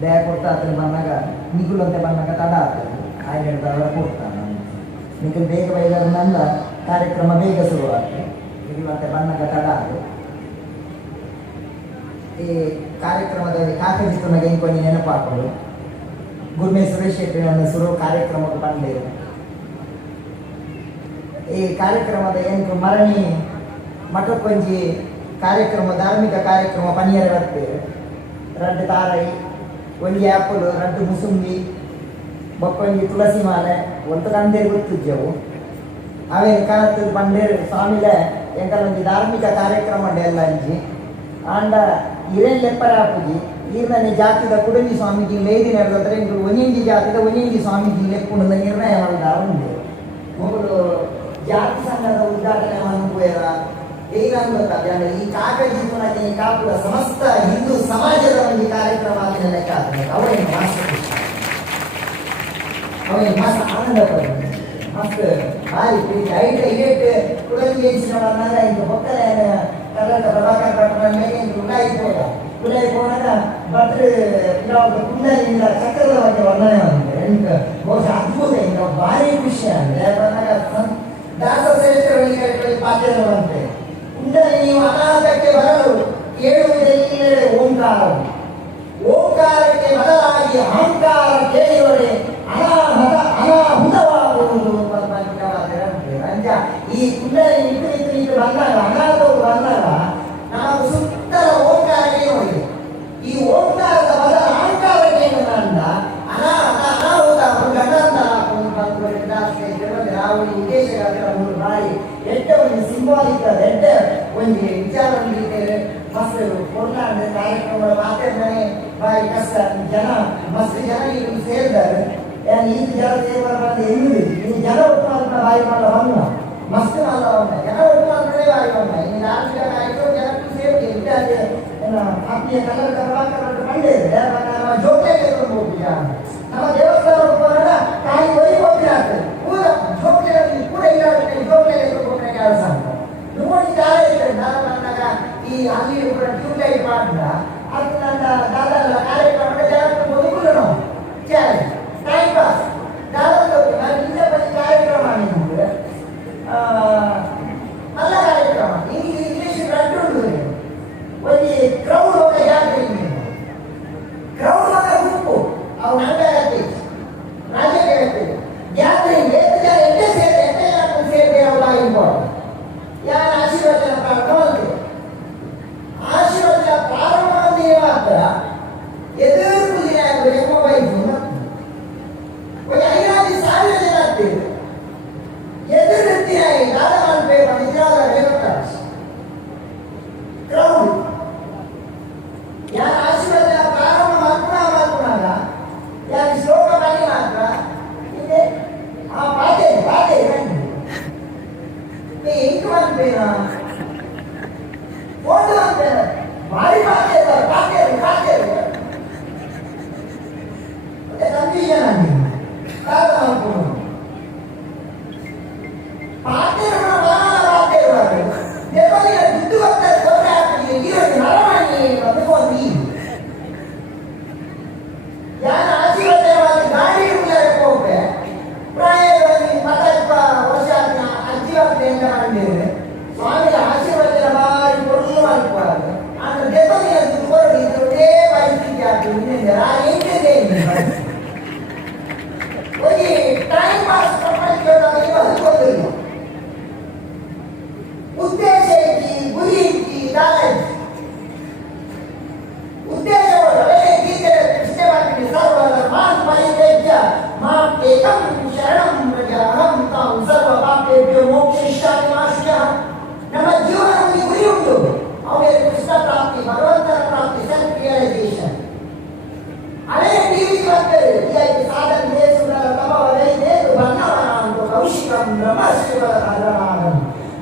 ದಯ ಕೊಡ್ತಾ ಆತನ ಬಂದಾಗ ನಿಗುಲಂತೆ ಬಂದಾಗ ತಡ ಆಗ್ತದೆ ಆಯ್ಕೆ ಅವರ ಕೊಡ್ತಾನೆ ನಿಖಿಲ್ ಬೇಗ ಬೈದರಿಂದ ಕಾರ್ಯಕ್ರಮ ಬೇಗ ಶುರುವಾಗ್ತದೆ ನಿಗುಲಂತೆ ಬಂದಾಗ ತಡ ಅದು ಈ ಕಾರ್ಯಕ್ರಮದಲ್ಲಿ ಕಾಕಜಿತ್ತುನಾಗ ಇಂಕೊಂಡು ನೆನಪು ಹಾಕೋದು ಗುರುಮೆ ಸುರೇಶ್ ಶೆಟ್ಟಿ ನನ್ನ ಶುರು ಕಾರ್ಯಕ್ರಮಕ್ಕೆ ಬಂದಿರು ಈ ಕಾರ್ಯಕ್ರಮದ ಏನು ಮರಣಿ ಮಠಕ್ಕೊಂಜಿ ಕಾರ್ಯಕ್ರಮ ಧಾರ್ಮಿಕ ಕಾರ್ಯಕ್ರಮ ಪನಿಯರ ಬರ್ತೇವೆ ರಡ್ಡು ತಾರಾಯಿ ಒಂಜಿ ಆ್ಯಪಲ್ ರಡ್ಡು ಮುಸುಂಬಿ ಬಕ್ಕೊಂಜಿ ತುಳಸಿ ಮಾಲೆ ಒಂದು ಕಂದೇರು ಗೊತ್ತಿದ್ದೆವು ಅವೇ ಕಾಲದ ಬಂಡೇರು ಸ್ವಾಮಿಲೆ ಎಂಕಲೊಂಜಿ ಧಾರ್ಮಿಕ ಕಾರ್ಯಕ್ರಮ ಎಲ್ಲ ಅಂಜಿ ಆಂಡ ಇರೇನ್ ಲೆಪ್ಪರ ಹಾಪುಜಿ ಈರ್ನ ಜಾತಿದ ಕುಡಂಜಿ ಸ್ವಾಮೀಜಿ ಲೈದಿ ನಡೆದ್ರೆ ಒಂಜಿ ಜಾತಿದ ಒಂಜಿ ಸ್ವಾಮೀಜಿ ಲೆಕ್ಕುಂಡ ನಿರ್ಣಯ ಮಾಡಿದ ಉಂಟು ಮೊದಲು ಜಾತಿ ಸಂಘದ ಉದ್ಘಾಟನೆ ಮಾಡುವ ಏನಾದ್ರು ಗೊತ್ತಾಗ ಈ ಕಾಕಜಿತುನಕ್ಕೆ ಕಾಪುರ ಸಮಸ್ತ ಹಿಂದೂ ಸಮಾಜದ ಒಂದು ಕಾರ್ಯಕ್ರಮ ಆಗಿನ ಲೆಕ್ಕ ಆಗ್ತದೆ ಅವರೇನು ಮಸ್ತ್ ಆನಂದ ಪಡ್ತಾರೆ ಮಸ್ತ್ ಭಾರಿ ಪ್ರೀತಿ ಐಟ ಇಡೇಟ್ ಕುಡಂಜಿ ಹೆಚ್ಚಿನ ಬಂದಾಗ ಈಗ ಹೊಕ್ಕಲೆ ಕರ್ನಾಟಕ ಪ್ರಭಾಕರ್ ಭಟ್ರ ಮೇಲೆ ಕುಲಾಯಿ ಹೋದಾಗ ಭಟ್ರು ಯಾವುದು ಕುಂಡಲಿಂದ ಚಕ್ರದ ಬಗ್ಗೆ ವರ್ಣನೆ ಮಾಡಿದ್ದಾರೆ ಬಹುಶಃ ಅದ್ಭುತ ಈಗ ಭಾರಿ ಖುಷಿ ಅಂದರೆ ಬಂದಾಗ ದಾಸ ಶ್ರೇಷ್ಠರಲ್ಲಿ ಪಾತ್ರವಂತೆ ಕುಂಡಲಿ ನೀವು ಅನಾಥಕ್ಕೆ ಬರಲು ಕೇಳುವುದೆಲ್ಲೇ ಓಂಕಾರಕ್ಕೆ ಬದಲಾಗಿ ಅಹಂಕಾರ ಕೇಳಿದರೆ ಅನಾಹುತವಾಗುವುದು ಅಂಜ ಈ ಕುಂಡಲಿ ನಿಂತು ಬಂದಾಗ ಅನಾಥವು ಬಂದಾಗ ನಾವು ಸುತ್ತಲ ಓಂಕಾರಕ್ಕೆ ನೋಡಿ ಈ ಓಂಕಾರದ ಬದಲ ಅಹಂಕಾರಕ್ಕೆ ಅಂದ ಅನಾಹುತ ನಾವು ಉದ್ದೇಶಗಳ ಮೂರು ಬಾರಿ ಎಡ್ಡ ಒಂದು ಸಿಂಬಾಲಿಕ್ ಎಡ್ಡ ಒಂದು ವಿಚಾರ ಮಸ್ತ್ ಕೊಡ್ಲಾಂಡ ಕಾರ್ಯಕ್ರಮಗಳ ಮಾತಾಡ್ತಾನೆ ಬಾರಿ ಕಷ್ಟ ಜನ ಮಸ್ತ್ ಜನ ಈಗ ಸೇರಿದ್ದಾರೆ ಈ ಜನ ಸೇರ್ಬಾರ ಬಂದು ಎನ್ನುವುದು ಈ ಜನ ಉತ್ಪಾದನೆ ಬಾರಿ ಮಾಡ ಬಂದ ಮಸ್ತ್ ಮಾಡ ಜನ ಉತ್ಪಾದನೆ ಬಾರಿ ಬಂದ ಈ ಧಾರ್ಮಿಕ ಕಾರ್ಯಕ್ರಮ ಜನಕ್ಕೂ ಸೇರಿ ವಿದ್ಯಾರ್ಥಿ ಆತ್ಮೀಯ ಕನ್ನಡ ಬಂದಿದೆ ನಮ್ಮ ಜೋಕ್ಲೆ ಹೋಗ್ತೀಯ ನಮ್ಮ ದೇವಸ್ಥಾನ ಉಪಕರಣ ತಾಯಿ ಒಯ್ಯಿ ಹೋಗ್ತಿರಾಗ್ತದೆ ಪೂರ ಜೋಕ್ಲೆಗಳಲ್ಲಿ ಪೂರ ಇಲಾಖೆ ಜೋಕ್ಲೆ ಕೆಲಸ ಅಂತ ನೋಡಿ ದಾರ ಇರ್ತದೆ ನಾನು ಬಂದಾಗ ಈ ಅಲ್ಲಿ ಕೂಡ ಟ್ಯೂಬ್ಲೈಟ್ ಮಾಡಿದ ಅದು ನನ್ನ ದಾದಾಗಳ ಕಾರ್ಯಕ್ರಮ ಜಾಗೃತಿ ಬದುಕಲು ನಾವು ಚಾಲೆಂಜ್ ಟೈಮ್ ಪಾಸ್ ದಾದ ನಾನು ಇಂಥ ಬಗ್ಗೆ ಕಾರ್ಯಕ್ರಮ ನಿಮಗೆ നല്ല ಕಾರ್ಯಕ್ರಮ ಇಂಗ್ಲೀಷ್ ರಡ್ಡು ಉಂಟು ಒಂದು ಕ್ರೌಡ್ ಹೋಗ ಜಾತ್ರೆ ಕ್ರೌಡ್ ಹೋಗ ಗುಂಪು ಅವು ನಂಗಾಗತ್ತೆ ರಾಜ್ಯಕ್ಕೆ ಆಗ್ತದೆ ಜಾತ್ರೆ ಎಷ್ಟು ಜನ ಎಷ್ಟೇ ಸೇರಿ ಎಷ್ಟೇ ಜನ ಸೇರಿ ಅವಳ ಇಂಪಾರ್ಟೆಂಟ್ ಯಾರ ಆಶೀರ್ವಚನ ಪ್ರಾರಂಭ ಆಶೀರ್ವಚನ ಪ್ರಾರಂಭ ಮಾತ್ರ ಎದುರು ದಿನ ಆಗಬೇಕು ಎಂಬ ವಯಸ್ಸು ಒಂದು 5,000 ಜನ ಆಗ್ತೇವೆ ಎದುರು ದಿನ ದಾದ ಮಾಡಬೇಕು ನಿಜವಾದ ಕ್ರೌಡ್ ಯಾರ ಆಶೀರ್ವಚನ ಪ್ರಾರಂಭ ಮಾಡ್ಕೊಂಡಾಗ ಯಾರ ಶ್ಲೋಕ ಬನ್ನಿ ಮಾತ್ರ ಇದೆ ಆ ಪಾತೆ ಎಂಟು ಅಂತೀನ ಒಂದು ಅಂತೀನ ಭಾರಿ ಪಾತೆ ಕನ್ಫ್ಯೂಷನ್ ಆಗಿ ಕಾದ ಮಾಡ್ಕೊಂಡು ಪಾತೆ ದೇವರಿಗೆ ದುಡ್ಡು ಬರ್ತಾರೆ ತೊಂದರೆ ಆಗ್ತದೆ ಈರೋದು ನರಮಣಿ ಬಂದು ಯಾರ ಆಶೀರ್ವಾದ ಗಾಡಿ ಹುಡುಗರೆ ಹೋಗ್ರೆ ಪ್ರಾಯವಾಗಿ ಮತ ವರ್ಷ ಅಜ್ಜಿವಾಗ್ತದೆ ಅಂತ ಮಾಡಿದ್ದೇವೆ ಸ್ವಾಮಿಯ ಆಶೀರ್ವಾದ ಮಾಡಿ ಕೊಡಲು ಮಾಡ್ಕೊಳ್ಳೋದು ಆದ್ರೆ ದೇವರಿಗೆ ದುಡ್ಡು ಕೊಡೋದು ಇದೇ ಪರಿಸ್ಥಿತಿ ಆಗ್ತದೆ ಎಂಟಿದೆ ಹೋಗಿ ಟೈಮ್ ಪಾಸ್ ಗೊತ್ತಿಲ್ಲ ಉದ್ದೇಶ ಐತಿ ಗುರಿ ಐತಿ ನಾಲೆಜ್ ಉದ್ದೇಶ ಪ್ರಶ್ನೆ ಮಾಡ್ತೀನಿ ಸರ್ವದ ಮಾನ್ ಪರಿತ್ಯಜ್ಯ ಮಾಂ ಏಕಂ ಶರಣಂ ಪ್ರಜಾಹಂ ತಾಂ ಸರ್ವ ಪಾಪೇಭ್ಯೋ ಮೋಕ್ಷಯಿಷ್ಯಾಮಿ ಮಾ ಶುಚಃ. ನಮ್ಮ ಜೀವನ ಒಂದು ಗುರಿ ಉಂಟು ಅವರಿಗೆ ಕೃಷ್ಣ ಪ್ರಾಪ್ತಿ ಭಗವಂತನ ಪ್ರಾಪ್ತಿ ಸೆಲ್ಫ್ ರಿಯಲೈಸೇಷನ್ ಅದೇ ಟಿವಿ ಬರ್ತದೆ ಈ ಸಾಧನ ದೇಶದ ತಮವಲೈದೇದು ಬನ್ನವನ ಅಂತ ಕೌಶಿಕಂ ಬ್ರಹ್ಮಶಿವರಮಾನಂ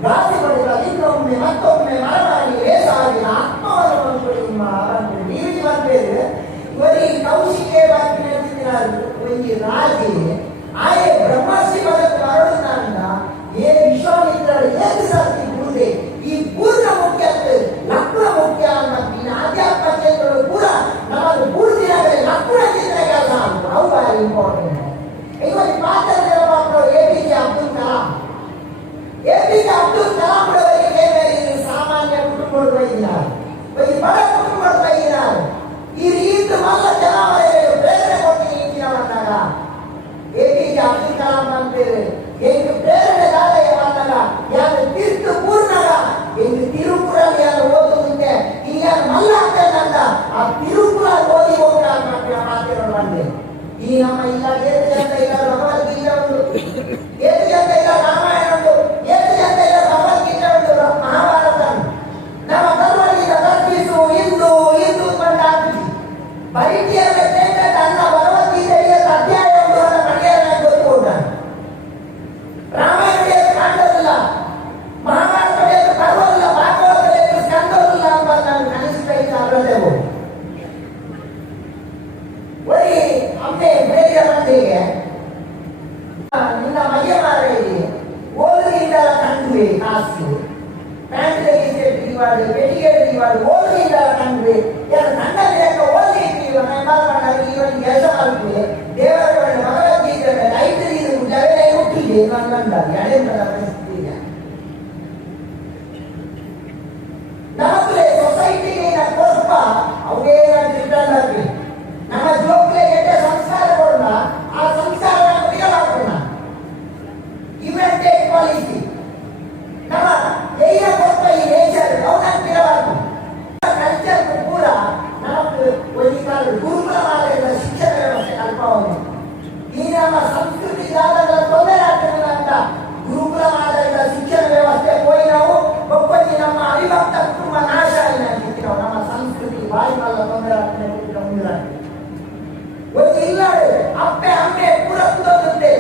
ಗಾಸಿ ಪಡೆದ ಇನ್ನೊಮ್ಮೆ ಮತ್ತೊಮ್ಮೆ ಮರವಾಗಿ ವೇಸಾಗಿನ ಆತ್ಮವನ್ನು ಬಂದ್ಬಿಡಿ ಟಿವಿ ಬರ್ತೇವೆ ಇವರಿ ಕೌಶಿಕೆ ಬಾಕಿ ಒಂದು ರಾಜೆ ಆಯೇ ಬ್ರಹ್ಮಶಿವದ ಕರುಣಾಂದ ಏ ವಿಶ್ವಾಮಿತ್ರರು ಏದು ಸರ್ತಿ ಗುರುದೆ ಈ ಪೂರ್ಣ ಮುಖ್ಯ ಲಕ್ನ ಮುಖ್ಯ ಅನ್ನೋ ಆಧ್ಯಾತ್ಮ ಕ್ಷೇತ್ರಗಳು ಕೂಡ ನಮ್ಮದು ಪೂರ್ತಿಯಾಗಲಿ ಲಕ್ನ ಈ ನಮ್ಮ ಇಲ್ಲ ಏಳು ಜನ ಇಲ್ಲ ಭಗವದ್ಗೀತೆ ಉಂಟು, ಏಳು ಜನ ಇಲ್ಲ ರಾಮಾಯಣ ಉಂಟು, ಏಳು ಜನ ಇಲ್ಲ ಭಗವದ್ಗೀತೆ ಉಂಟು, ಮಹಾಭಾರತ ಉಂಟು. ನಮ್ಮ ಕರ್ಮದಿಂದ ಕರ್ಪಿಸು ಇಂದು ಇಂದು ಕೊಂಡಾಗ್ತಿ ಬೈಟಿಯ ತನ್ನ ಭಗವದ್ಗೀತೆಗೆ ಅಧ್ಯಾಯ ಉಂಟು ಅಂತ ನಡೆಯಲ್ಲ ಗೊತ್ತುಕೊಂಡ. ರಾಮಾಯಣ ಕಾಂಡವಿಲ್ಲ, ಮಹಾಭಾರತ ಬೇಕು ಪರ್ವವಿಲ್ಲ, ಭಾಗವತ ಬೇಕು ಸ್ಕಂದವಿಲ್ಲ ಅಂತ ನಾನು ಕನಿಷ್ಠ ಅಲ್ಲದೇವು ಒರಿ ಅಮ್ಮೆ ಬೇರೆ ಮಂದಿಗೆ ನಿನ್ನ ಮಗೆ ಮಾರೇಲಿ ಓದುಗಿಂದಲ ಕಂಡ್ವಿ ಕಾಸು ಪ್ಯಾಂಟ್ ತೆಗಿವಾಡು ಪೆಟ್ಟಿಗೆ ತೆಗಿವಾಡು ಓದುಗಿಂದಲ ಕಂಡ್ವಿ ಯಾರು ಕಣ್ಣ ಓದಿ ಇವನ್ ಕೆಲಸ ಮಾಡ್ತೀವಿ ದೇವರ ಭಗವದ್ಗೀತೆ ಐದು ನೀರು ಜಗನೇ ಹುಟ್ಟಿದೆ ಅನ್ನಂದ ಎಡೆಂಬದ ಪರಿಸ್ಥಿತಿ ಇದೆ. ನಮಗೆ ಸೊಸೈಟಿಗೆ ಕೊರಪ ಅವೇ ತಿಳ್ಕೊಂಡ್ರಿ ನಮ್ಮ ಜೋಕ್ಲೆ ಕೆಟ್ಟ ಸಂಸ್ಕಾರ ಕೊಡೋಣ, ಆ ಸಂಸ್ಕಾರ ಬಿಡಲಾಕೋಣ. ಇವೆಂಟ್ ಪಾಲಿಸಿ ನಮ್ಮ ಏನ ಕೊರಪ ಈ ನೇಚರ್ ಅವನ ಬಿಡಬಾರ್ದು. ಕಲ್ಚರ್ ಕೂಡ ನಮಗೆ ಒಂದು ಕಾಲ ಗುರುಕುಲ ಮಾದರಿಯ ಶಿಕ್ಷಣ ವ್ಯವಸ್ಥೆ ಕಲ್ಪವನ್ನು ಈ ನಮ್ಮ ಸಂಸ್ಕೃತಿ ಜಾಗದ ತೊಂದರೆ ಆಗ್ತದೆ ಅಂತ ಗುರುಕುಲ ಮಾದರಿಯ ಶಿಕ್ಷಣ ವ್ಯವಸ್ಥೆ ಹೋಗಿ ನಾವು ಒಬ್ಬರಿಗೆ ನಮ್ಮ ಅವಿಭಕ್ತ ಕುಟುಂಬ ನಾಶ ನಾವು ನಮ್ಮ ಸಂಸ್ಕೃತಿ ಬಾಯಿಮಲ್ಲ ತೊಂದರೆ ಆಗ್ತದೆ ಮುಂದೆ ಒಂದು ಇಲ್ಲ ಅಪ್ಪೆ ಅಮ್ಮೆ ಪೂರ ಕುದೋಗುತ್ತೆ